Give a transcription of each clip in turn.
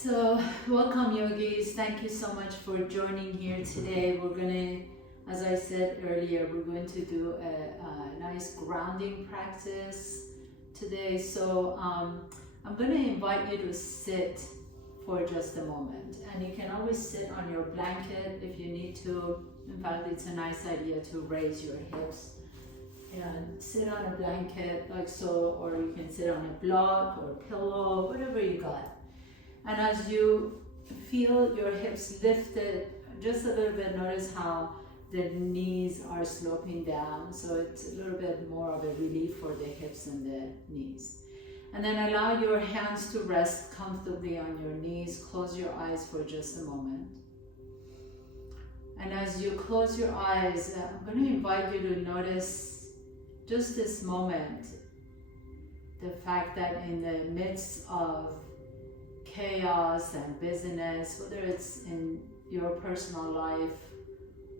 So, welcome yogis. Thank you so much for joining here today. We're going to, as I said earlier, we're going to do a nice grounding practice today. So, I'm going to invite you to sit for just a moment. And you can always sit on your blanket if you need to. In fact, it's a nice idea to raise your hips and sit on a blanket like so, or you can sit on a block or a pillow, whatever you got. And as you feel your hips lifted just a little bit, notice how the knees are sloping down. So it's a little bit more of a relief for the hips and the knees. And then allow your hands to rest comfortably on your knees. Close your eyes for just a moment. And as you close your eyes, I'm going to invite you to notice just this moment, the fact that in the midst of chaos and busyness, whether it's in your personal life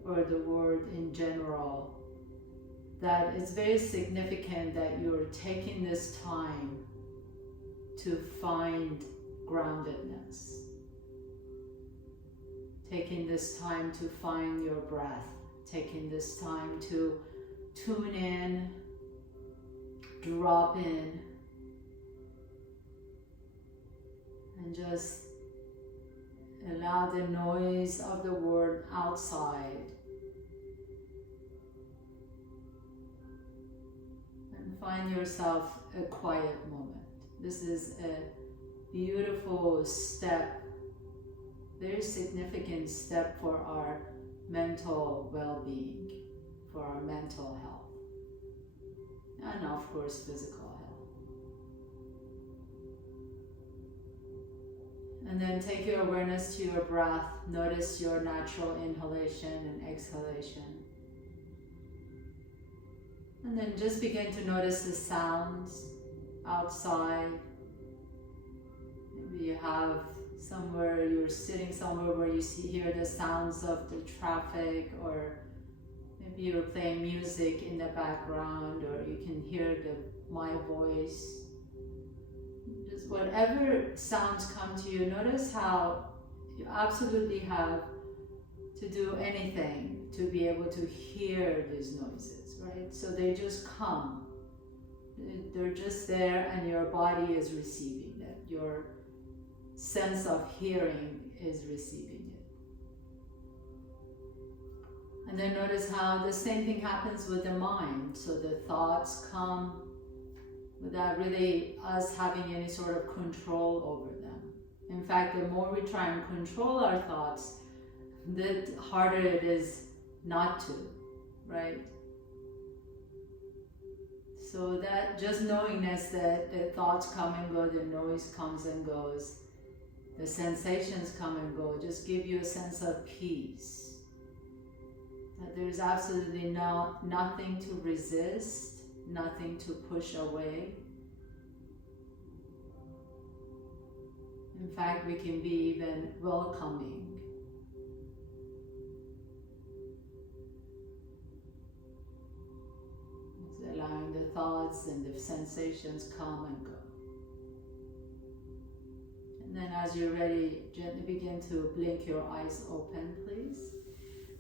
or the world in general, that it's very significant that you're taking this time to find groundedness, taking this time to find your breath, taking this time to tune in, drop in, and just allow the noise of the world outside and find yourself a quiet moment. This is a beautiful step, very significant step for our mental well-being, for our mental health, and of course physical health. And then take your awareness to your breath. Notice your natural inhalation and exhalation. And then just begin to notice the sounds outside. Maybe you have somewhere, you're sitting somewhere where you hear the sounds of the traffic, or maybe you're playing music in the background, or you can hear my voice. Just whatever sounds come to you, notice how you absolutely have to do anything to be able to hear these noises, right? So they just come. They're just there and your body is receiving it. Your sense of hearing is receiving it. And then notice how the same thing happens with the mind. So the thoughts come without really us having any sort of control over them. In fact, the more we try and control our thoughts, the harder it is not to, right? So that just knowingness that the thoughts come and go, the noise comes and goes, the sensations come and go, just give you a sense of peace. That there's absolutely nothing to resist, nothing to push away. In fact, we can be even welcoming. It's allowing the thoughts and the sensations come and go. And then as you're ready, gently begin to blink your eyes open, please.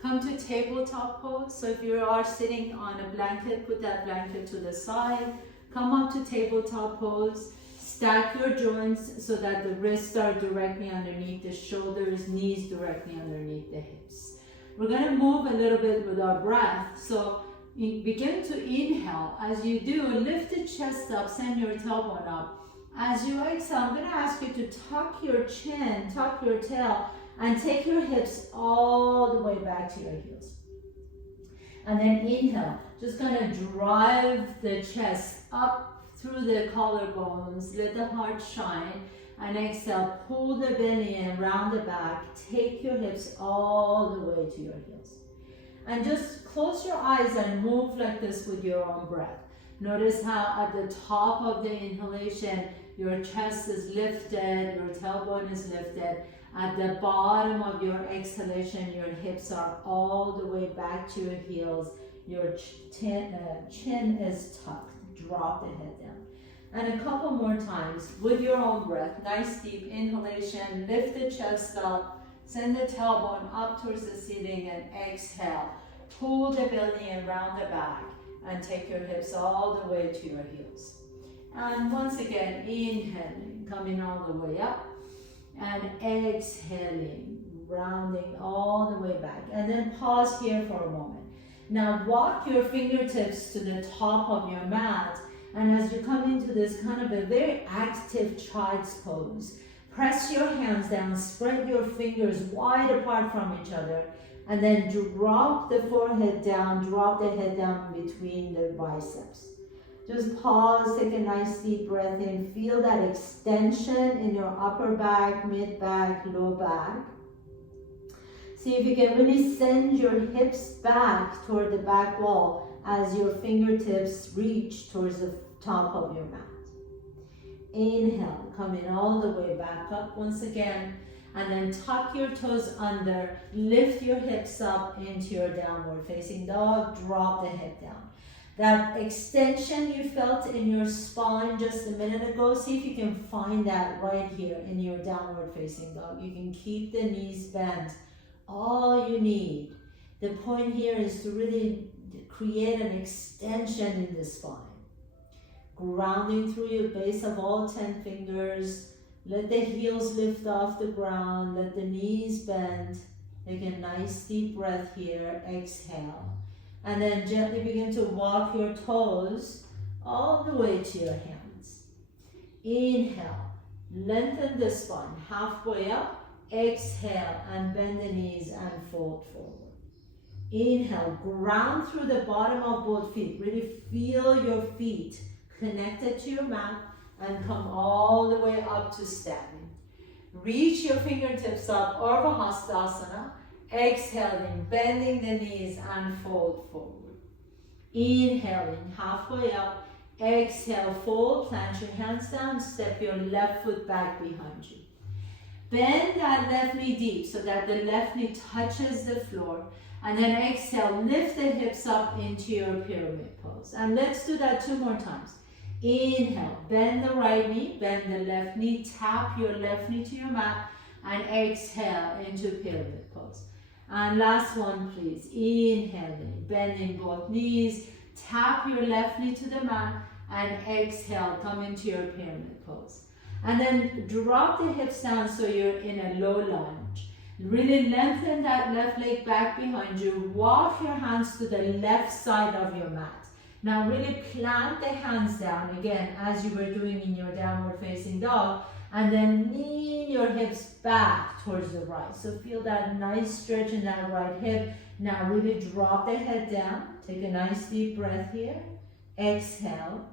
Come to tabletop pose. So if you are sitting on a blanket, put that blanket to the side. Come up to tabletop pose. Stack your joints so that the wrists are directly underneath the shoulders, knees directly underneath the hips. We're going to move a little bit with our breath. So begin to inhale. As you do, lift the chest up, send your tailbone up. As you exhale, I'm going to ask you to tuck your chin, tuck your tail, and take your hips all the way back to your heels. And then inhale, just kind of drive the chest up through the collarbones, let the heart shine. And exhale, pull the belly in, round the back, take your hips all the way to your heels. And just close your eyes and move like this with your own breath. Notice how at the top of the inhalation, your chest is lifted, your tailbone is lifted. At the bottom of your exhalation, your hips are all the way back to your heels. Your chin is tucked. Drop the head down. And a couple more times with your own breath. Nice deep inhalation. Lift the chest up. Send the tailbone up towards the ceiling and exhale. Pull the belly around the back and take your hips all the way to your heels. And once again, inhaling, coming all the way up. And exhaling, rounding all the way back. And then pause here for a moment. Now walk your fingertips to the top of your mat. And as you come into this kind of a very active child's pose, press your hands down, spread your fingers wide apart from each other, and then drop the forehead down, drop the head down between the biceps. Just pause, take a nice deep breath in, feel that extension in your upper back, mid back, low back. See if you can really send your hips back toward the back wall as your fingertips reach towards the top of your mat. Inhale, coming all the way back up once again, and then tuck your toes under, lift your hips up into your downward facing dog, drop the head down. That extension you felt in your spine just a minute ago, see if you can find that right here in your downward facing dog. You can keep the knees bent. All you need. The point here is to really create an extension in the spine. Grounding through your base of all 10 fingers. Let the heels lift off the ground. Let the knees bend. Take a nice deep breath here. Exhale. And then gently begin to walk your toes all the way to your hands. Inhale. Lengthen the spine halfway up. Exhale and bend the knees and fold forward. Inhale, ground through the bottom of both feet. Really feel your feet connected to your mat and come all the way up to standing. Reach your fingertips up, Urdhva Hastasana. Exhaling, bending the knees and fold forward. Inhaling, halfway up. Exhale, fold, plant your hands down, step your left foot back behind you. Bend that left knee deep so that the left knee touches the floor. And then exhale, lift the hips up into your pyramid pose. And let's do that 2 more times. Inhale, bend the right knee, bend the left knee, tap your left knee to your mat, and exhale into pyramid pose. And last one, please. Inhaling, bending both knees, tap your left knee to the mat, and exhale, come into your pyramid pose. And then drop the hips down so you're in a low lunge. Really lengthen that left leg back behind you. Walk your hands to the left side of your mat. Now really plant the hands down again as you were doing in your downward facing dog. And then lean your hips back towards the right. So feel that nice stretch in that right hip. Now really drop the head down. Take a nice deep breath here. Exhale.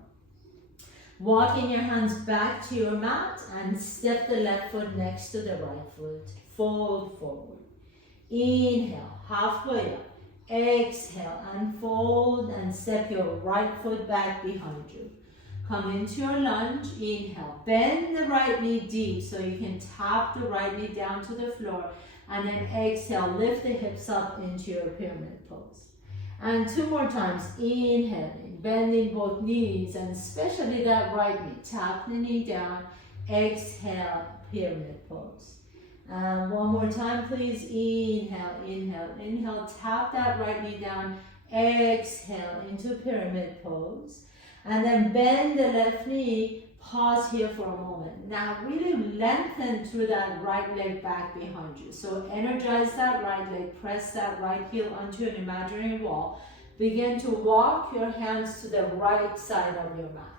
Walking your hands back to your mat and step the left foot next to the right foot. Fold forward. Inhale, halfway up. Exhale and fold and step your right foot back behind you. Come into your lunge. Inhale, bend the right knee deep so you can tap the right knee down to the floor. And then exhale, lift the hips up into your pyramid pose. And 2 more times. Inhaling, bending both knees and especially that right knee. Tap the knee down. Exhale, pyramid pose. And 1 more time, please. Inhale, inhale, inhale. Tap that right knee down. Exhale into pyramid pose. And then bend the left knee. Pause here for a moment. Now really lengthen through that right leg back behind you. So energize that right leg. Press that right heel onto an imaginary wall. Begin to walk your hands to the right side of your mat.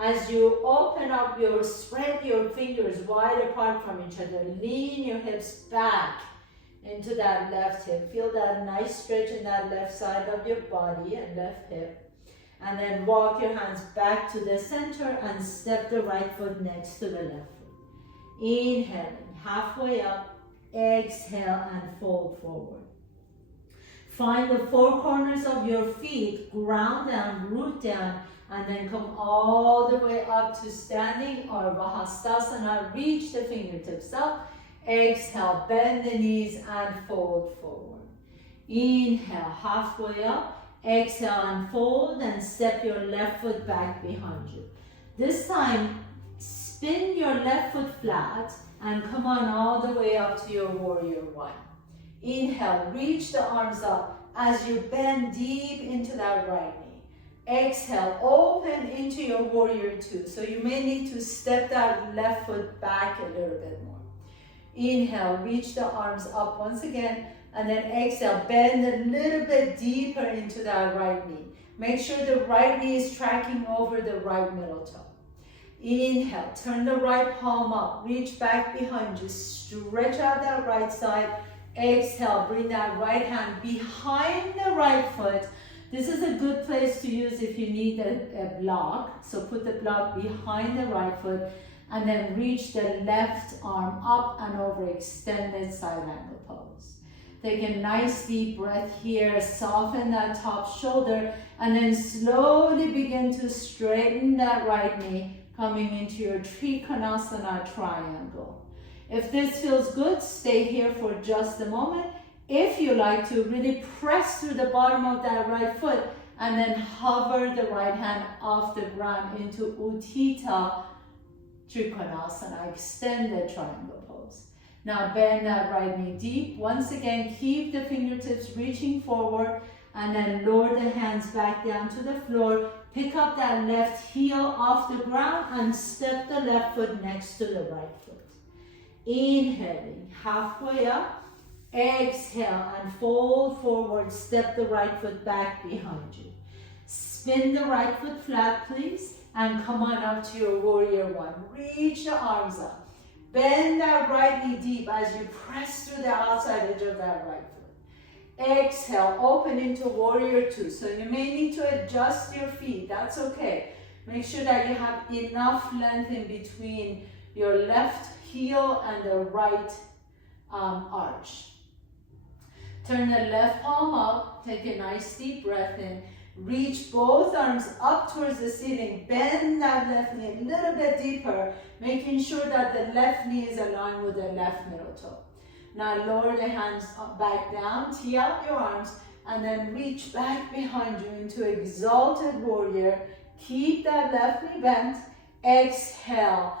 As you open up spread your fingers wide apart from each other. Lean your hips back into that left hip. Feel that nice stretch in that left side of your body and left hip. And then walk your hands back to the center and step the right foot next to the left foot. Inhaling, halfway up. Exhale and fold forward. Find the 4 corners of your feet. Ground down, root down. And then come all the way up to standing or Hastasana. Reach the fingertips up. Exhale, bend the knees and fold forward. Inhale, halfway up. Exhale and fold and step your left foot back behind you. This time, spin your left foot flat and come on all the way up to your warrior one. Inhale, reach the arms up as you bend deep into that right knee. Exhale, open into your warrior two. So you may need to step that left foot back a little bit more. Inhale, reach the arms up once again, and then exhale, bend a little bit deeper into that right knee. Make sure the right knee is tracking over the right middle toe. Inhale, turn the right palm up, reach back behind you, stretch out that right side. Exhale, bring that right hand behind the right foot. This is a good place to use if you need a block. So put the block behind the right foot and then reach the left arm up and over, extended side angle pose. Take a nice deep breath here, soften that top shoulder, and then slowly begin to straighten that right knee, coming into your Trikonasana triangle. If this feels good, stay here for just a moment. If you like to, really press through the bottom of that right foot and then hover the right hand off the ground into Utthita Trikonasana, extended triangle pose. Now bend that right knee deep. Once again, keep the fingertips reaching forward and then lower the hands back down to the floor. Pick up that left heel off the ground and step the left foot next to the right foot. Inhaling, halfway up. Exhale and fold forward. Step the right foot back behind you. Spin the right foot flat, please, and come on up to your warrior one. Reach the arms up. Bend that right knee deep as you press through the outside edge of that right foot. Exhale, open into warrior two. So you may need to adjust your feet. That's okay. Make sure that you have enough length in between your left heel and the right arch. Turn the left palm up. Take a nice deep breath in. Reach both arms up towards the ceiling. Bend that left knee a little bit deeper, making sure that the left knee is aligned with the left middle toe. Now lower the hands back down, tee up your arms, and then reach back behind you into exalted warrior. Keep that left knee bent. Exhale.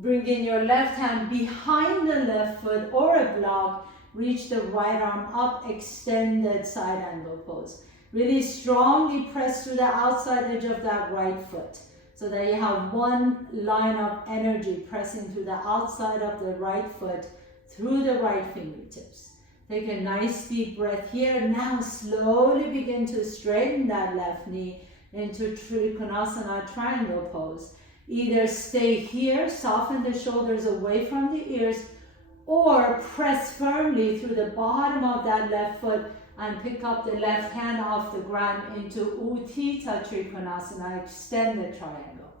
Bring in your left hand behind the left foot or a block. Reach the right arm up, extended side angle pose. Really strongly press through the outside edge of that right foot so that you have one line of energy pressing through the outside of the right foot through the right fingertips. Take a nice deep breath here. Now slowly begin to straighten that left knee into Trikonasana triangle pose. Either stay here, soften the shoulders away from the ears, or press firmly through the bottom of that left foot and pick up the left hand off the ground into Utthita Trikonasana, extended triangle.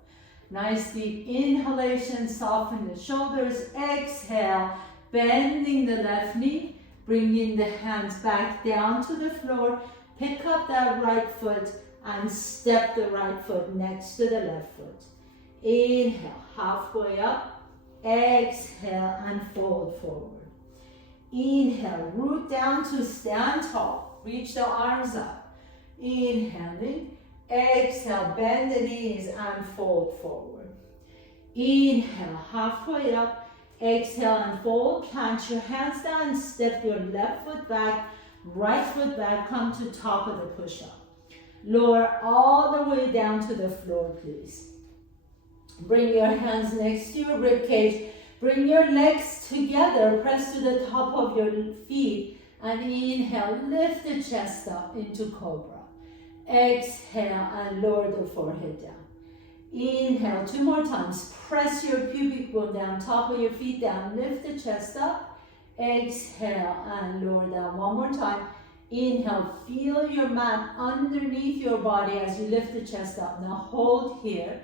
Nice deep inhalation, soften the shoulders. Exhale, bending the left knee, bringing the hands back down to the floor. Pick up that right foot and step the right foot next to the left foot. Inhale, halfway up. Exhale and fold forward. Inhale, root down to stand tall. Reach the arms up. Inhaling. Exhale, bend the knees and fold forward. Inhale, halfway up. Exhale and fold. Plant your hands down. Step your left foot back. Right foot back. Come to top of the push-up. Lower all the way down to the floor, please. Bring your hands next to your rib cage. Bring your legs together. Press to the top of your feet. And inhale, lift the chest up into cobra. Exhale and lower the forehead down. Inhale, 2 more times. Press your pubic bone down, top of your feet down. Lift the chest up. Exhale and lower down. 1 more time. Inhale, feel your mat underneath your body as you lift the chest up. Now hold here.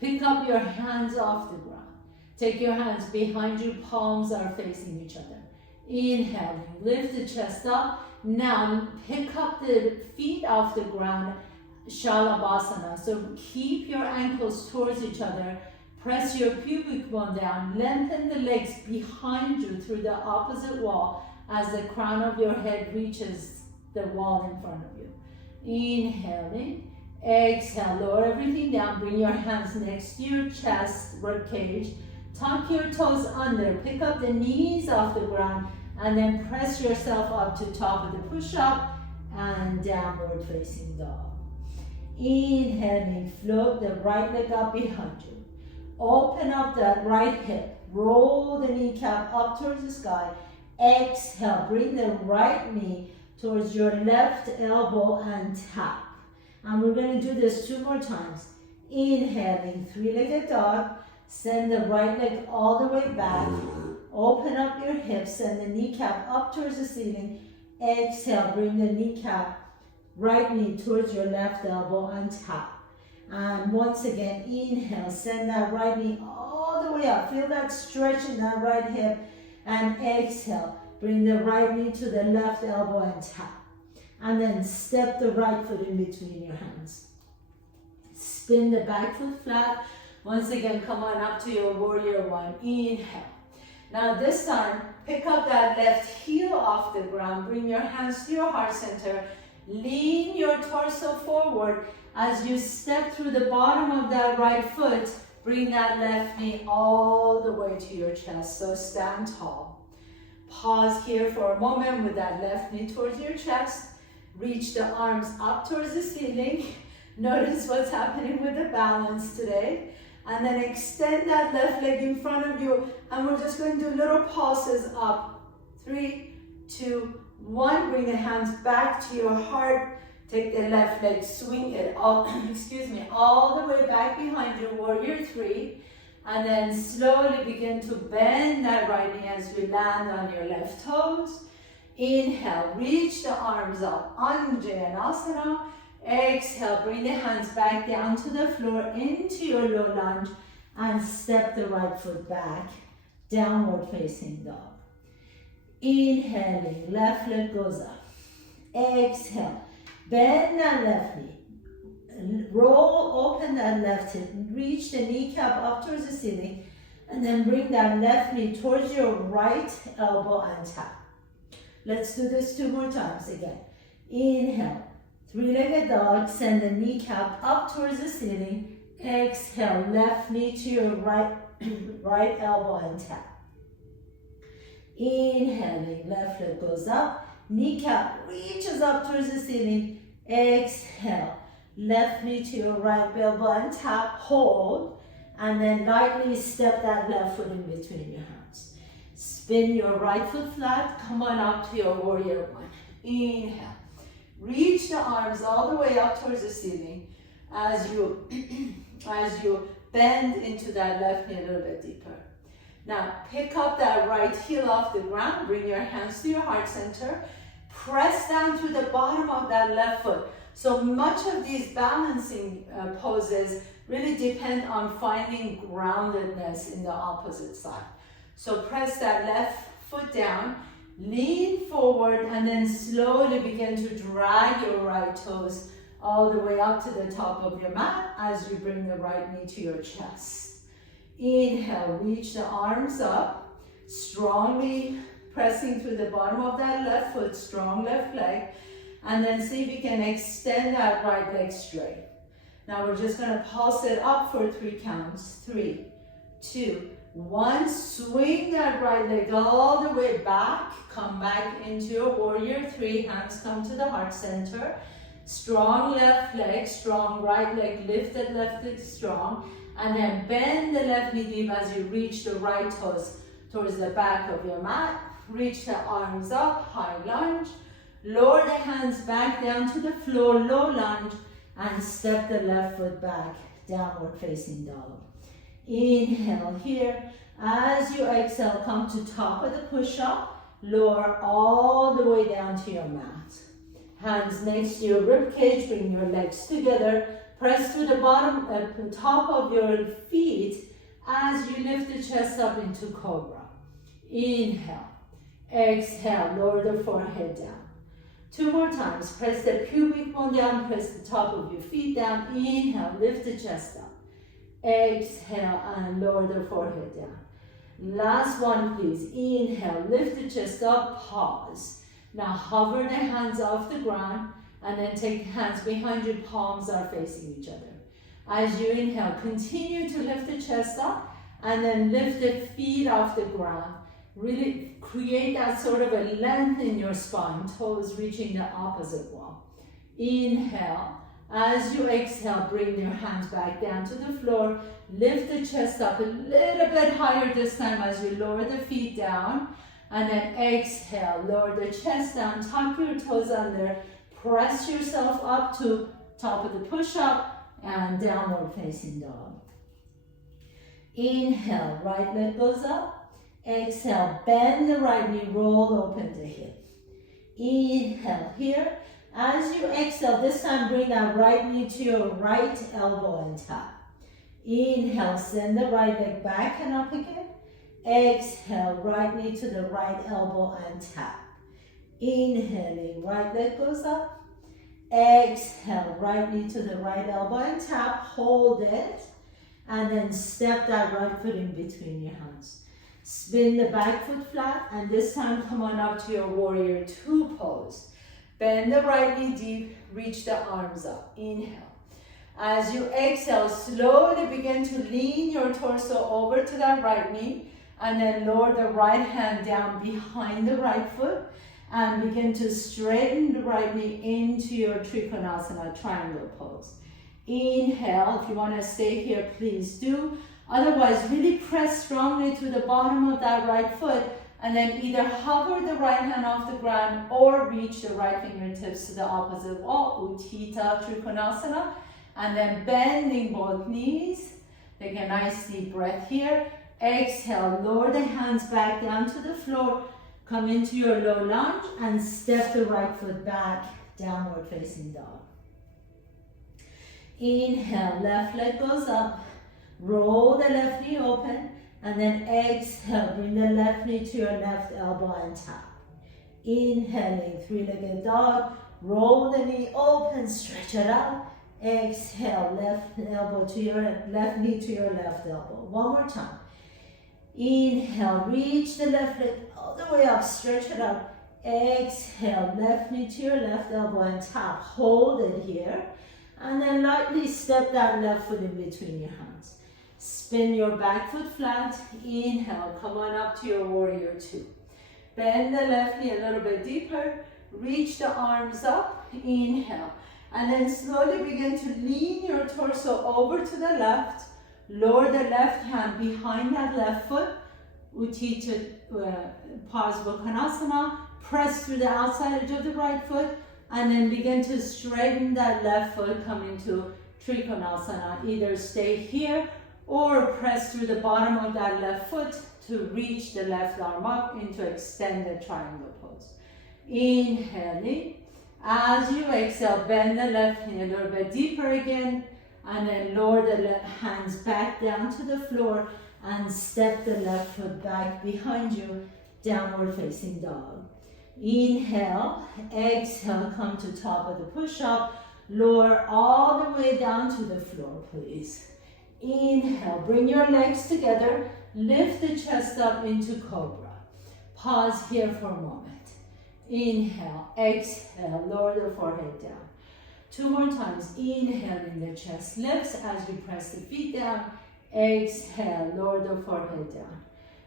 Pick up your hands off the ground. Take your hands behind you, palms are facing each other. Inhale, lift the chest up. Now pick up the feet off the ground, Shalabhasana. So keep your ankles towards each other. Press your pubic bone down. Lengthen the legs behind you through the opposite wall as the crown of your head reaches the wall in front of you. Inhaling. Exhale, lower everything down. Bring your hands next to your chest, rib cage. Tuck your toes under. Pick up the knees off the ground and then press yourself up to top of the push-up and downward facing dog. Inhaling, float the right leg up behind you. Open up that right hip. Roll the kneecap up towards the sky. Exhale, bring the right knee towards your left elbow and tap. And we're going to do this 2 more times. Inhaling, three-legged dog. Send the right leg all the way back. Open up your hips, send the kneecap up towards the ceiling. Exhale, bring the kneecap, right knee towards your left elbow and tap. And once again, inhale, send that right knee all the way up. Feel that stretch in that right hip. And exhale, bring the right knee to the left elbow and tap. And then step the right foot in between your hands. Spin the back foot flat. Once again, come on up to your warrior one. Inhale. Now this time, pick up that left heel off the ground. Bring your hands to your heart center. Lean your torso forward. As you step through the bottom of that right foot, bring that left knee all the way to your chest. So stand tall. Pause here for a moment with that left knee towards your chest. Reach the arms up towards the ceiling. Notice what's happening with the balance today. And then extend that left leg in front of you. And we're just going to do little pulses up. 3, 2, 1. Bring the hands back to your heart. Take the left leg, swing it all, all the way back behind you, warrior 3. And then slowly begin to bend that right knee as you land on your left toes. Inhale, reach the arms up, Anjaneyasana. Exhale, bring the hands back down to the floor into your low lunge and step the right foot back, downward facing dog. Inhaling, left leg goes up. Exhale, bend that left knee. Roll open that left hip. Reach the kneecap up towards the ceiling and then bring that left knee towards your right elbow and tap. Let's do this 2 more times again. Inhale. Three-legged dog, send the kneecap up towards the ceiling. Exhale, left knee to your right elbow and tap. Inhaling, left leg goes up. Kneecap reaches up towards the ceiling. Exhale, left knee to your right elbow and tap. Hold. And then lightly step that left foot in between your hands. Spin your right foot flat. Come on up to your warrior one. Inhale. Reach the arms all the way up towards the ceiling as you bend into that left knee a little bit deeper. Now pick up that right heel off the ground, bring your hands to your heart center, press down to the bottom of that left foot. So much of these balancing poses really depend on finding groundedness in the opposite side. So press that left foot down, lean forward, and then slowly begin to drag your right toes all the way up to the top of your mat as you bring the right knee to your chest. Inhale, reach the arms up, strongly pressing through the bottom of that left foot, strong left leg, and then see if you can extend that right leg straight. Now we're just going to pulse it up for 3 counts. 3, 2, 1. Swing that right leg all the way back. Come back into your warrior 3. Hands come to the heart center. Strong left leg, strong right leg, lifted left leg strong. And then bend the left knee deep as you reach the right toes towards the back of your mat. Reach the arms up, high lunge. Lower the hands back down to the floor, low lunge. And step the left foot back, downward facing dog. Inhale here. As you exhale, come to top of the push-up. Lower all the way down to your mat. Hands next to your rib cage, bring your legs together. Press to the bottom, top of your feet as you lift the chest up into cobra. Inhale. Exhale, lower the forehead down. 2 more times. Press the pubic bone down, press the top of your feet down. Inhale, lift the chest up. Exhale and lower the forehead down. Last one, please. Inhale, lift the chest up, pause. Now hover the hands off the ground. And then take hands behind you, palms are facing each other. As you inhale, continue to lift the chest up and then lift the feet off the ground. Really create that sort of a length in your spine, toes reaching the opposite wall. Inhale. As you exhale, bring your hands back down to the floor. Lift the chest up a little bit higher this time as you lower the feet down. And then exhale, lower the chest down, tuck your toes under, press yourself up to top of the push-up and downward facing dog. Inhale, right leg goes up. Exhale, bend the right knee, roll open the hip. Inhale here. As you exhale, this time bring that right knee to your right elbow and tap. Inhale, send the right leg back and up again. Exhale, right knee to the right elbow and tap. Inhaling, right leg goes up. Exhale, right knee to the right elbow and tap. Hold it. And then step that right foot in between your hands. Spin the back foot flat. And this time, come on up to your warrior two pose. Bend the right knee deep, reach the arms up. Inhale. As you exhale, slowly begin to lean your torso over to that right knee and then lower the right hand down behind the right foot and begin to straighten the right knee into your Trikonasana triangle pose. Inhale. If you want to stay here, please do. Otherwise, really press strongly to the bottom of that right foot and then either hover the right hand off the ground or reach the right fingertips to the opposite wall, Utthita Trikonasana. And then bending both knees. Take a nice deep breath here. Exhale, lower the hands back down to the floor. Come into your low lunge and step the right foot back, downward facing dog. Inhale, left leg goes up. Roll the left knee open. And then exhale, bring the left knee to your left elbow and tap. Inhaling, three-legged dog. Roll the knee open, stretch it out. Exhale, left elbow to your left knee to your left elbow. One more time. Inhale, reach the left leg all the way up, stretch it out. Exhale, left knee to your left elbow and tap. Hold it here. And then lightly step that left foot in between your hands. Spin your back foot flat. Inhale, come on up to your warrior two. Bend the left knee a little bit deeper. Reach the arms up. Inhale. And then slowly begin to lean your torso over to the left. Lower the left hand behind that left foot. Utthita Parsvakonasana. Press through the outside edge of the right foot. And then begin to straighten that left foot, come into Trikonasana. Either stay here or press through the bottom of that left foot to reach the left arm up into extended triangle pose. Inhaling. As you exhale, bend the left knee a little bit deeper again, and then lower the hands back down to the floor and step the left foot back behind you, downward facing dog. Inhale, exhale, come to top of the push-up, lower all the way down to the floor, please. Inhale, bring your legs together, lift the chest up into cobra. Pause here for a moment. Inhale, exhale, lower the forehead down. Two more times. Inhaling, the chest lifts as you press the feet down. Exhale, lower the forehead down.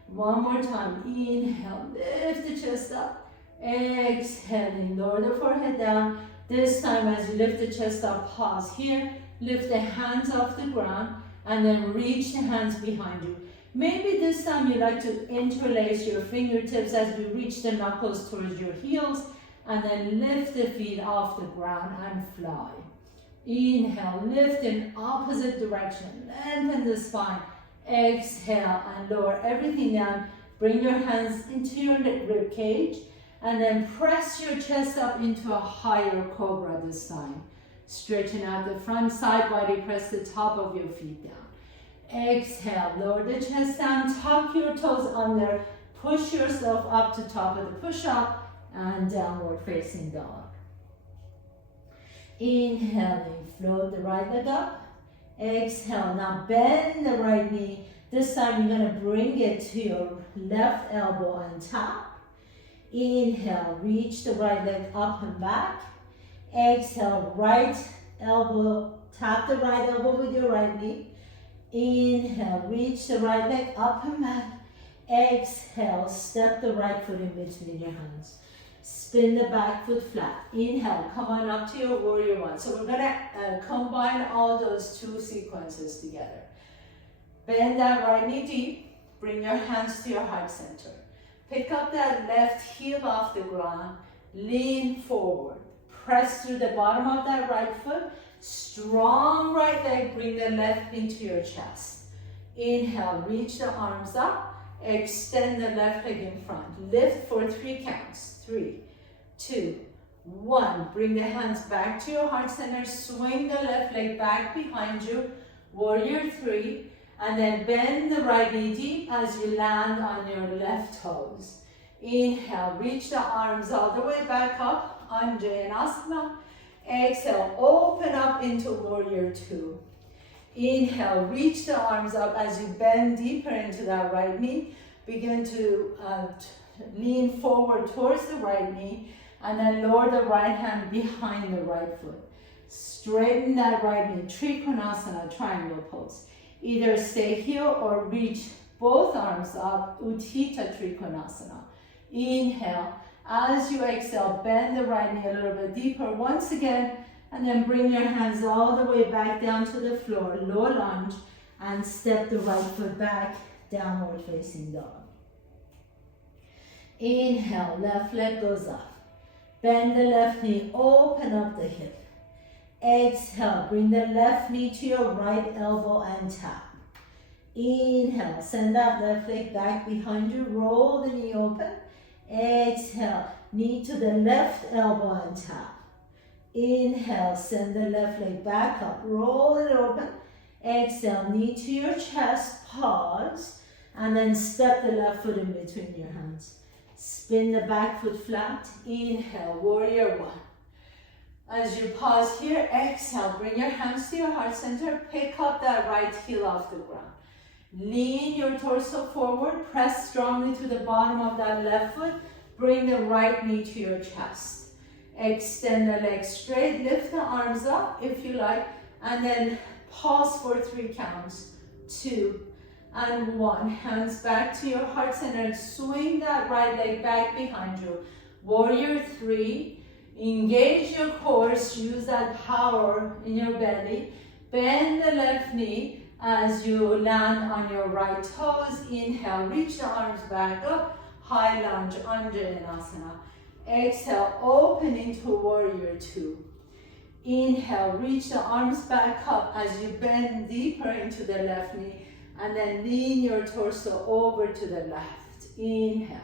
One more time. Inhale, lift the chest up. Exhaling, lower the forehead down. This time as you lift the chest up, pause here. Lift the hands off the ground and then reach the hands behind you. Maybe this time you like to interlace your fingertips as we reach the knuckles towards your heels and then lift the feet off the ground and fly. Inhale, lift in opposite direction, lengthen the spine. Exhale and lower everything down. Bring your hands into your rib cage and then press your chest up into a higher cobra this time. Stretching out the front side body, press the top of your feet down. Exhale, lower the chest down, tuck your toes under, push yourself up to top of the push-up and downward facing dog. Inhaling, float the right leg up. Exhale, now bend the right knee. This time you're going to bring it to your left elbow and tap. Inhale, reach the right leg up and back. Exhale, right elbow, tap the right elbow with your right knee. Inhale, reach the right leg up and back. Exhale, step the right foot in between your hands. Spin the back foot flat. Inhale, come on up to your warrior one. So we're gonna combine all those two sequences together. Bend that right knee deep. Bring your hands to your heart center. Pick up that left heel off the ground. Lean forward. Press through the bottom of that right foot. Strong right leg. Bring the left knee to your chest. Inhale, reach the arms up. Extend the left leg in front. Lift for 3 counts. 3, 2, 1. Bring the hands back to your heart center. Swing the left leg back behind you. Warrior 3. And then bend the right knee deep as you land on your left toes. Inhale, reach the arms all the way back up. Anjaneyasana. Exhale, open up into warrior 2. Inhale, reach the arms up as you bend deeper into that right knee. Begin to lean forward towards the right knee and then lower the right hand behind the right foot. Straighten that right knee, Trikonasana, triangle pose. Either stay here or reach both arms up, Utthita Trikonasana. Inhale, as you exhale, bend the right knee a little bit deeper once again. And then bring your hands all the way back down to the floor, low lunge, and step the right foot back, downward facing dog. Inhale, left leg goes up. Bend the left knee, open up the hip. Exhale, bring the left knee to your right elbow and tap. Inhale, send that left leg back behind you, roll the knee open. Exhale, knee to the left elbow and tap. Inhale, send the left leg back up, roll it open. Exhale, knee to your chest, pause, and then step the left foot in between your hands. Spin the back foot flat. Inhale, warrior 1. As you pause here, exhale, bring your hands to your heart center, pick up that right heel off the ground. Lean your torso forward, press strongly to the bottom of that left foot, bring the right knee to your chest. Extend the legs straight, lift the arms up if you like, and then pause for 3 counts. 2 and 1. Hands back to your heart center. Swing that right leg back behind you. Warrior 3. Engage your core. Use that power in your belly. Bend the left knee as you land on your right toes. Inhale, reach the arms back up. High lunge, Anjaneyasana. Exhale, open into warrior 2. Inhale, reach the arms back up as you bend deeper into the left knee and then lean your torso over to the left. Inhale.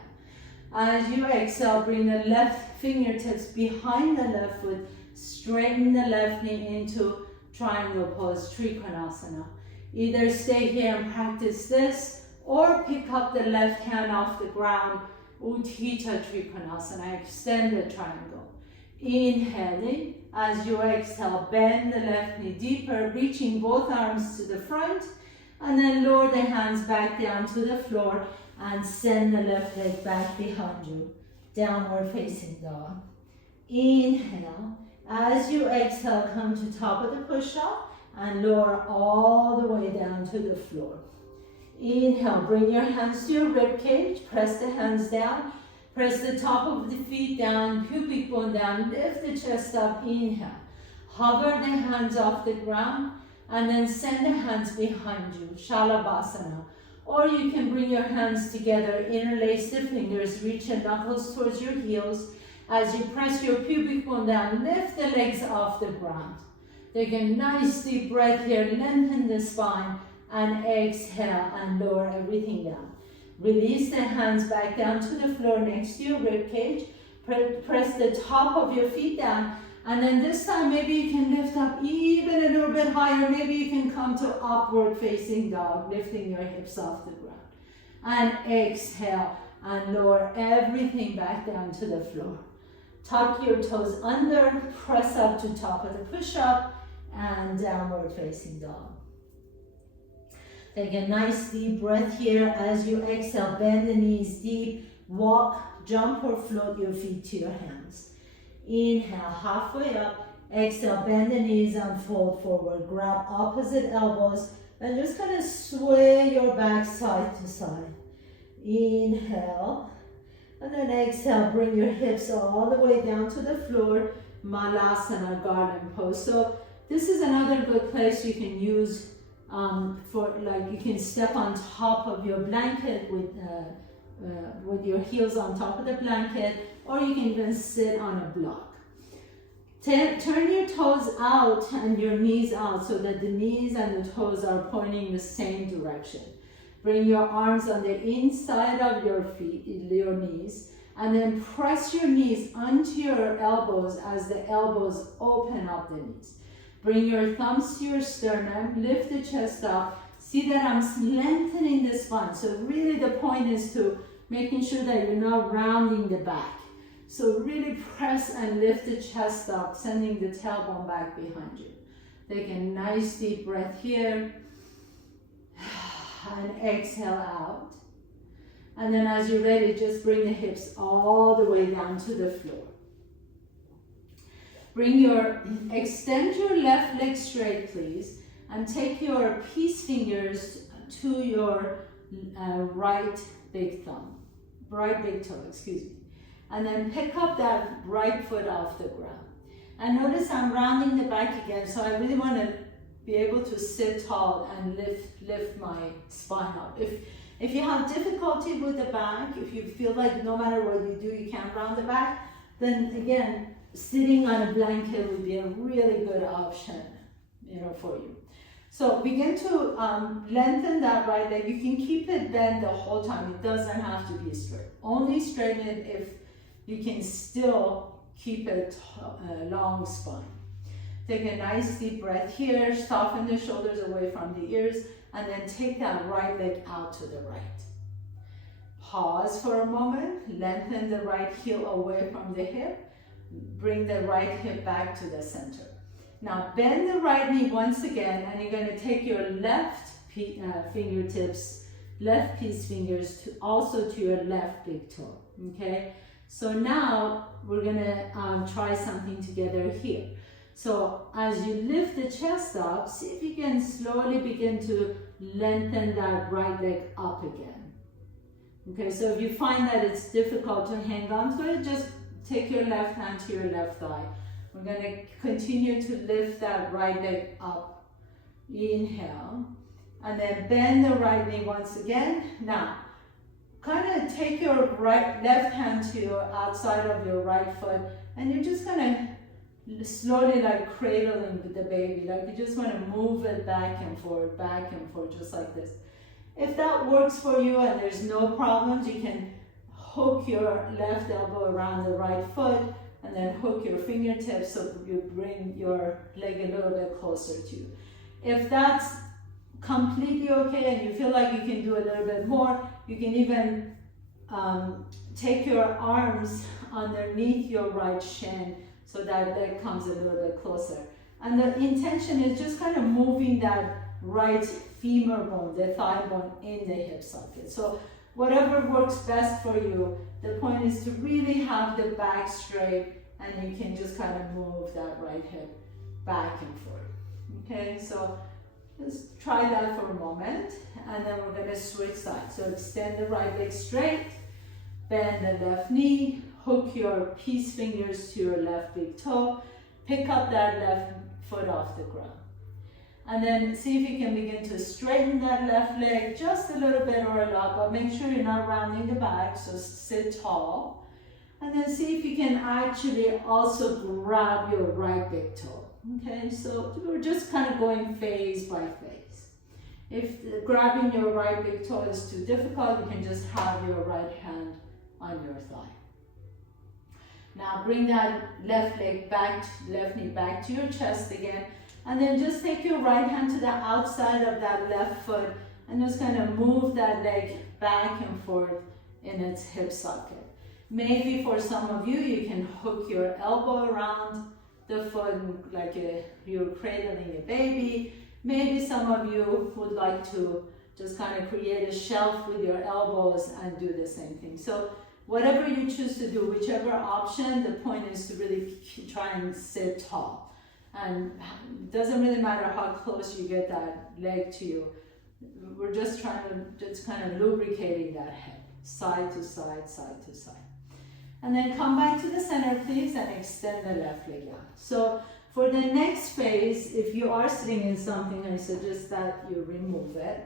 As you exhale, bring the left fingertips behind the left foot, straighten the left knee into triangle pose, Trikonasana. Either stay here and practice this or pick up the left hand off the ground, Utthita Trikonasana, extend the triangle. Inhaling, as you exhale, bend the left knee deeper, reaching both arms to the front, and then lower the hands back down to the floor and send the left leg back behind you, downward facing dog. Inhale, as you exhale, come to top of the push-up and lower all the way down to the floor. Inhale, bring your hands to your rib cage, press the hands down, press the top of the feet down, pubic bone down, lift the chest up. Inhale, hover the hands off the ground, and then send the hands behind you, Shalabhasana. Or you can bring your hands together, interlace the fingers, reach the knuckles towards your heels. As you press your pubic bone down, lift the legs off the ground. Take a nice deep breath here, lengthen the spine, and exhale and lower everything down. Release the hands back down to the floor next to your rib cage. Press the top of your feet down, and then this time maybe you can lift up even a little bit higher. Maybe you can come to upward facing dog, lifting your hips off the ground. And exhale and lower everything back down to the floor. Tuck your toes under, press up to top of the push-up, and downward facing dog. Take a nice deep breath here. As you exhale, bend the knees deep, walk, jump or float your feet to your hands. Inhale, halfway up. Exhale, bend the knees and fold forward. Grab opposite elbows and just kind of sway your back side to side. Inhale. And then exhale, bring your hips all the way down to the floor. Malasana, garden pose. So this is another good place you can use for, like, you can step on top of your blanket with your heels on top of the blanket, or you can even sit on a block. Turn your toes out and your knees out so that the knees and the toes are pointing the same direction. Bring your arms on the inside of your feet, your knees, and then press your knees onto your elbows as the elbows open up the knees. Bring your thumbs to your sternum, lift the chest up. See that I'm lengthening the spine. So really the point is to making sure that you're not rounding the back. So really press and lift the chest up, sending the tailbone back behind you. Take a nice deep breath here. And exhale out. And then as you're ready, just bring the hips all the way down to the floor. Extend your left leg straight, please, and take your peace fingers to your right big toe, excuse me. And then pick up that right foot off the ground. And notice I'm rounding the back again, so I really want to be able to sit tall and lift my spine up. If you have difficulty with the back, if you feel like no matter what you do, you can't round the back, then again, sitting on a blanket would be a really good option, for you. So begin to lengthen that right leg. You can keep it bent the whole time. It doesn't have to be straight. Only straighten it if you can still keep it long spine. Take a nice deep breath here. Soften the shoulders away from the ears, and then take that right leg out to the right. Pause for a moment. Lengthen the right heel away from the hip. Bring the right hip back to the center. Now bend the right knee once again, and you're going to take your left fingertips, left peace fingers also to your left big toe. Okay, so now we're going to try something together here. So as you lift the chest up, see if you can slowly begin to lengthen that right leg up again. Okay, so if you find that it's difficult to hang on to it, just take your left hand to your left thigh. We're going to continue to lift that right leg up. Inhale. And then bend the right knee once again. Now, kind of take your left hand to your outside of your right foot, and you're just going to slowly, like cradling the baby. Like you just want to move it back and forth, just like this. If that works for you and there's no problems, you can hook your left elbow around the right foot, and then hook your fingertips so you bring your leg a little bit closer to you. If that's completely okay and you feel like you can do a little bit more, you can even take your arms underneath your right shin so that leg comes a little bit closer. And the intention is just kind of moving that right femur bone, the thigh bone, in the hip socket. So whatever works best for you, the point is to really have the back straight, and you can just kind of move that right hip back and forth. Okay, so just try that for a moment, and then we're going to switch sides. So extend the right leg straight, bend the left knee, hook your peace fingers to your left big toe, pick up that left foot off the ground. And then see if you can begin to straighten that left leg just a little bit or a lot, but make sure you're not rounding the back, so sit tall. And then see if you can actually also grab your right big toe. Okay, so we're just kind of going phase by phase. If grabbing your right big toe is too difficult, you can just have your right hand on your thigh. Now bring that left leg back, left knee back to your chest again. And then just take your right hand to the outside of that left foot and just kind of move that leg back and forth in its hip socket. Maybe for some of you, you can hook your elbow around the foot like you're cradling a baby. Maybe some of you would like to just kind of create a shelf with your elbows and do the same thing. So whatever you choose to do, whichever option, the point is to really try and sit tall. And it doesn't really matter how close you get that leg to you. We're just trying to, just kind of lubricating that head, side to side, side to side. And then come back to the center, please, and extend the left leg out. So for the next phase, if you are sitting in something, I suggest that you remove it.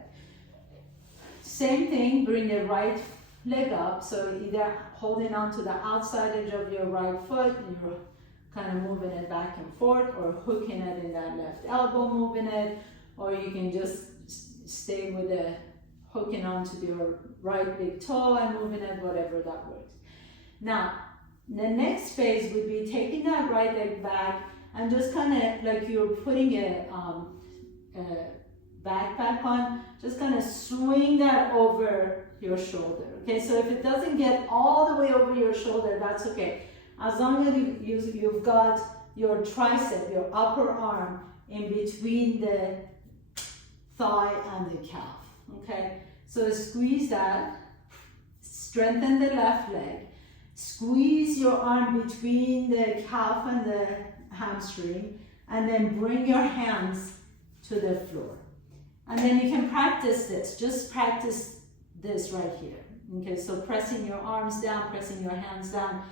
Same thing, bring the right leg up, so either holding on to the outside edge of your right foot, and you're kind of moving it back and forth, or hooking it in that left elbow, moving it, or you can just stay with the hooking onto your right big toe and moving it, whatever that works. Now, the next phase would be taking that right leg back and just kind of like you're putting a backpack on, just kind of swing that over your shoulder. Okay, so if it doesn't get all the way over your shoulder, that's okay. As long as you've got your tricep, your upper arm, in between the thigh and the calf. Okay, so squeeze that, strengthen the left leg, squeeze your arm between the calf and the hamstring, and then bring your hands to the floor. And then you can practice this, just practice this right here. Okay, so pressing your arms down, pressing your hands down,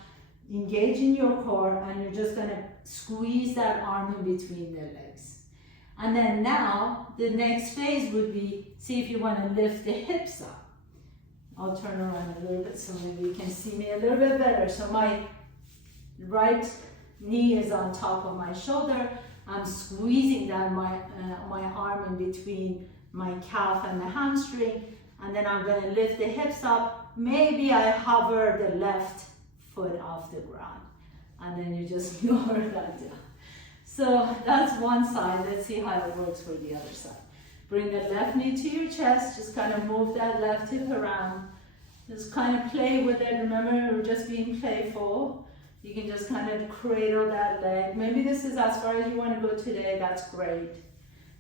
engaging your core, and you're just gonna squeeze that arm in between the legs. And then now, the next phase would be, see if you wanna lift the hips up. I'll turn around a little bit so maybe you can see me a little bit better. So my right knee is on top of my shoulder. I'm squeezing down my arm in between my calf and the hamstring, and then I'm gonna lift the hips up. Maybe I hover the left foot off the ground, and then you just lower that down. So that's one side. Let's see how it works for the other side. Bring the left knee to your chest, just kind of move that left hip around. Just kind of play with it. Remember, we're just being playful. You can just kind of cradle that leg. Maybe this is as far as you want to go today, that's great.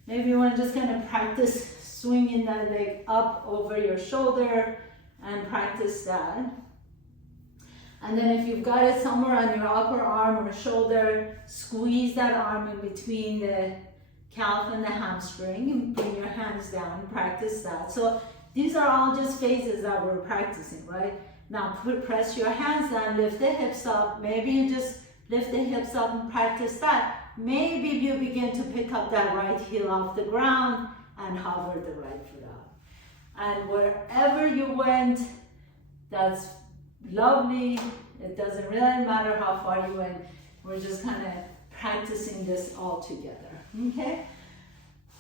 Maybe you want to just kind of practice swinging that leg up over your shoulder and practice that. And then if you've got it somewhere on your upper arm or shoulder, squeeze that arm in between the calf and the hamstring and bring your hands down and practice that. So these are all just phases that we're practicing, right? Now press your hands down, lift the hips up. Maybe you just lift the hips up and practice that. Maybe you begin to pick up that right heel off the ground and hover the right foot up. And wherever you went, that's lovely. It doesn't really matter how far you went. We're just kind of practicing this all together, okay?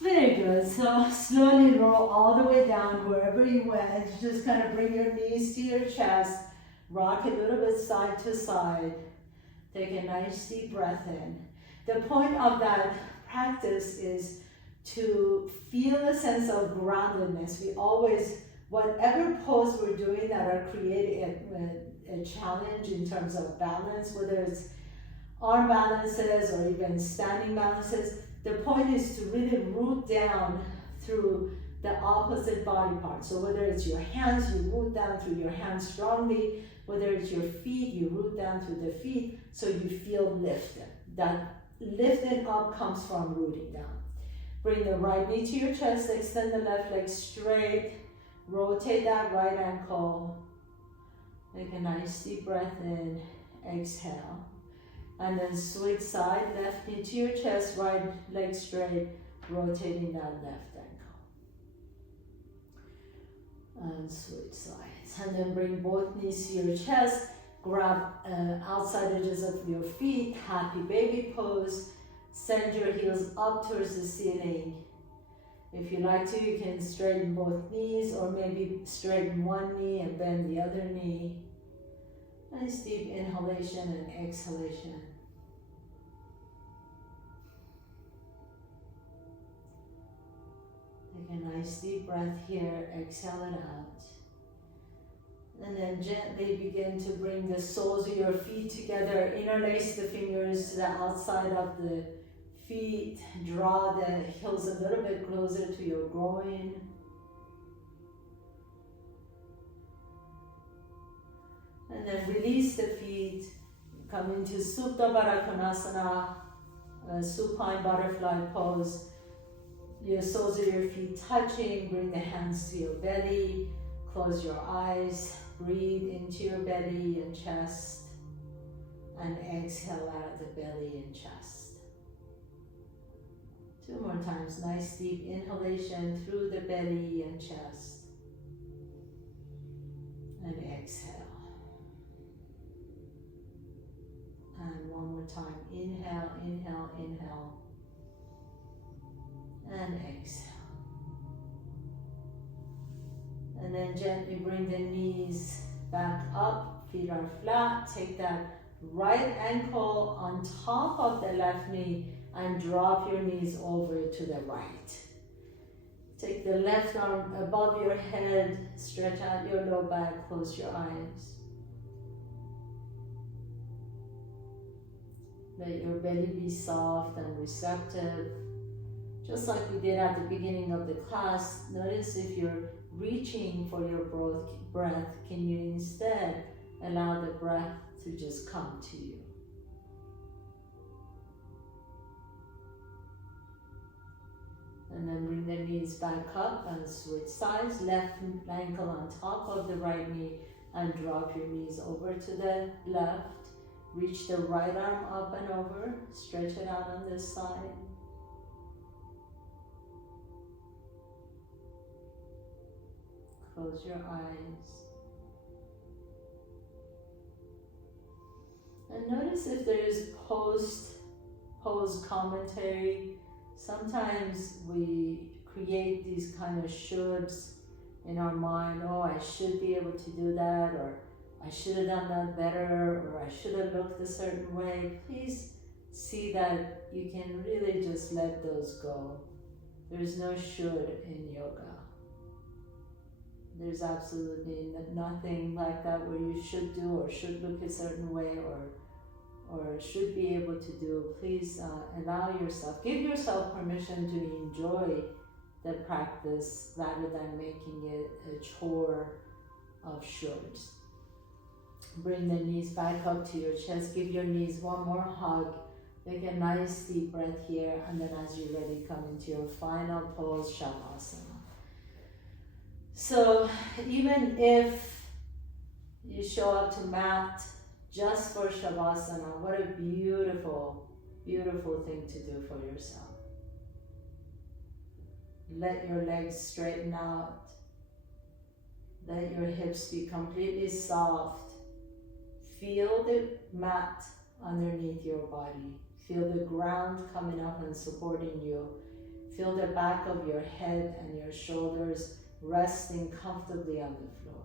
Very good. So slowly roll all the way down wherever you went. Just kind of bring your knees to your chest. Rock a little bit side to side. Take a nice deep breath in. The point of that practice is to feel a sense of groundedness. We always, whatever pose we're doing that are creating a challenge in terms of balance, whether it's arm balances or even standing balances, the point is to really root down through the opposite body part. So whether it's your hands, you root down through your hands strongly. Whether it's your feet, you root down through the feet so you feel lifted. That lifting up comes from rooting down. Bring the right knee to your chest, extend the left leg straight, rotate that right ankle. Take a nice deep breath in, exhale. And then switch side, left knee to your chest, right leg straight, rotating that left ankle. And switch sides. And then bring both knees to your chest, grab outside edges of your feet, happy baby pose. Send your heels up towards the ceiling. If you like to, you can straighten both knees, or maybe straighten one knee and bend the other knee. Nice deep inhalation and exhalation. Take a nice deep breath here, exhale it out. And then gently begin to bring the soles of your feet together. Interlace the fingers to the outside of the feet. Draw the heels a little bit closer to your groin. And then release the feet. Come into Supta Baddha Konasana, supine butterfly pose. Your soles of your feet touching. Bring the hands to your belly. Close your eyes. Breathe into your belly and chest. And exhale out of the belly and chest. 2 more times. Nice deep inhalation through the belly and chest. And exhale. And 1 more time. Inhale, inhale, inhale. And exhale. And then gently bring the knees back up. Feet are flat. Take that right ankle on top of the left knee and drop your knees over to the right. Take the left arm above your head. Stretch out your low back. Close your eyes. Let your belly be soft and receptive. Just like we did at the beginning of the class, notice if you're reaching for your breath, can you instead allow the breath to just come to you? And then bring the knees back up and switch sides. Left ankle on top of the right knee and drop your knees over to the left. Reach the right arm up and over. Stretch it out on this side. Close your eyes. And notice if there is post commentary. Sometimes we create these kind of shoulds in our mind. Oh, I should be able to do that, or I should have done that better, or I should have looked a certain way. Please see that you can really just let those go. There's no should in yoga. There's absolutely nothing like that where you should do or should look a certain way or should be able to do. Please allow yourself, give yourself permission to enjoy the practice rather than making it a chore of shoulds. Bring the knees back up to your chest. Give your knees one more hug. Take a nice deep breath here, and then as you're ready, come into your final pose, Shavasana. So even if you show up to mat just for Shavasana, what a beautiful, beautiful thing to do for yourself. Let your legs straighten out. Let your hips be completely soft. Feel the mat underneath your body. Feel the ground coming up and supporting you. Feel the back of your head and your shoulders resting comfortably on the floor.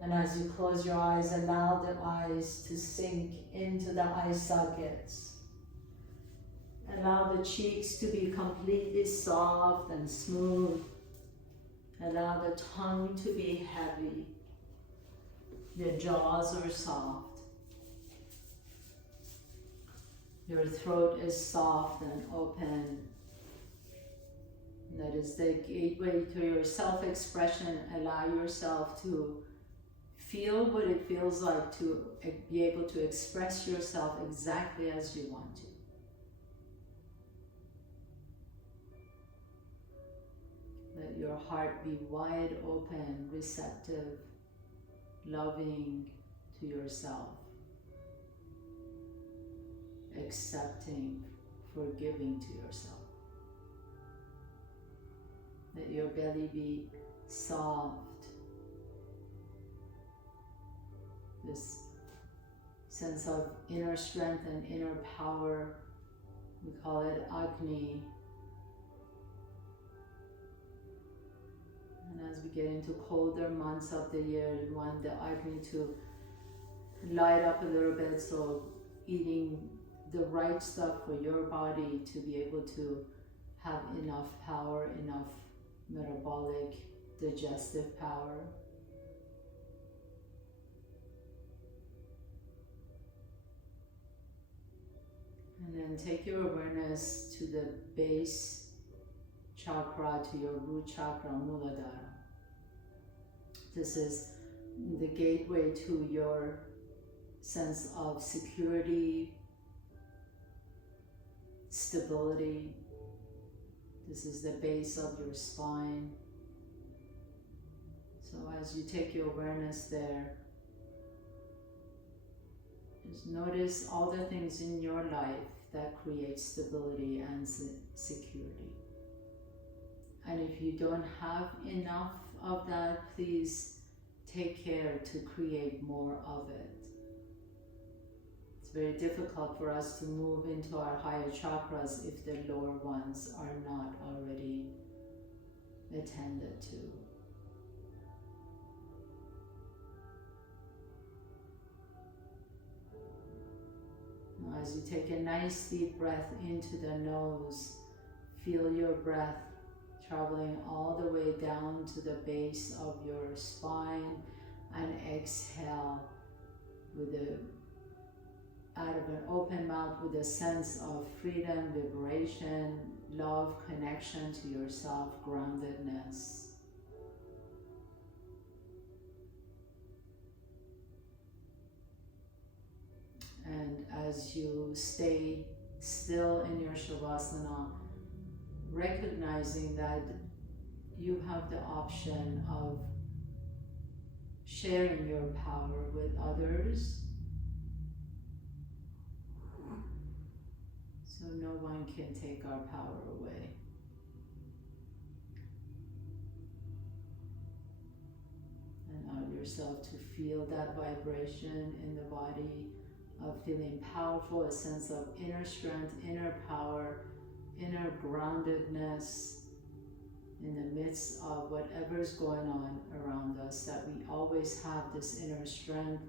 And as you close your eyes, allow the eyes to sink into the eye sockets. Allow the cheeks to be completely soft and smooth. Allow the tongue to be heavy. The jaws are soft. Your throat is soft and open. That is the gateway to your self-expression. Allow yourself to feel what it feels like to be able to express yourself exactly as you want to. Let your heart be wide open, receptive, loving to yourself, accepting, forgiving to yourself. Let your belly be soft. This sense of inner strength and inner power, we call it Agni. And as we get into colder months of the year, you want the Agni to light up a little bit, so eating the right stuff for your body to be able to have enough power, enough metabolic, digestive power. And then take your awareness to the base chakra, to your root chakra, Muladhara. This is the gateway to your sense of security, stability. This is the base of your spine. So as you take your awareness there, just notice all the things in your life that create stability and security. And if you don't have enough of that, please take care to create more of it. It's very difficult for us to move into our higher chakras if the lower ones are not already attended to. Now, as you take a nice deep breath into the nose, feel your breath traveling all the way down to the base of your spine, and exhale out of an open mouth with a sense of freedom, liberation, love, connection to yourself, groundedness. And as you stay still in your Shavasana, recognizing that you have the option of sharing your power with others. So no one can take our power away. And allow yourself to feel that vibration in the body of feeling powerful, a sense of inner strength, inner power, inner groundedness in the midst of whatever is going on around us, that we always have this inner strength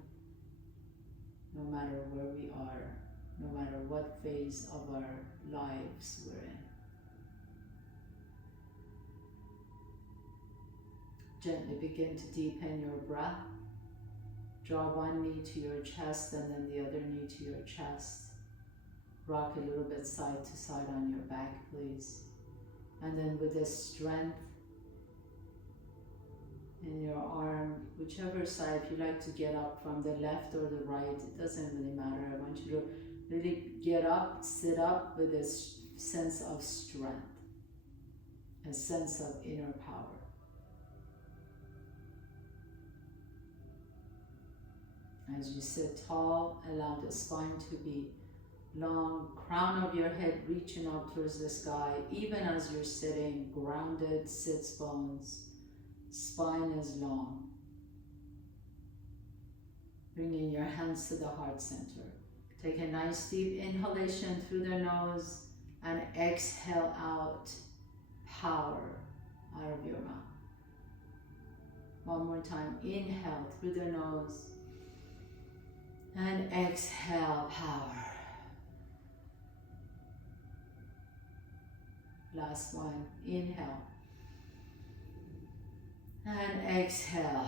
no matter where we are, no matter what phase of our lives we're in. Gently begin to deepen your breath. Draw one knee to your chest and then the other knee to your chest. Rock a little bit side to side on your back, please. And then with this strength in your arm, whichever side, if you like to get up from the left or the right, it doesn't really matter. I want you to really get up, sit up with this sense of strength, a sense of inner power. As you sit tall, allow the spine to be long, crown of your head reaching up towards the sky, even as you're sitting, grounded sits bones, spine is long. Bringing your hands to the heart center. Take a nice deep inhalation through the nose and exhale out power out of your mouth. One more time, inhale through the nose and exhale power. Last one, inhale and exhale.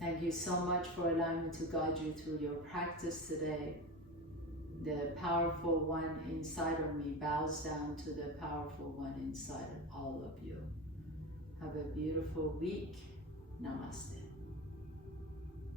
Thank you so much for allowing me to guide you through your practice today. The powerful one inside of me bows down to the powerful one inside of all of you. Have a beautiful week. Namaste.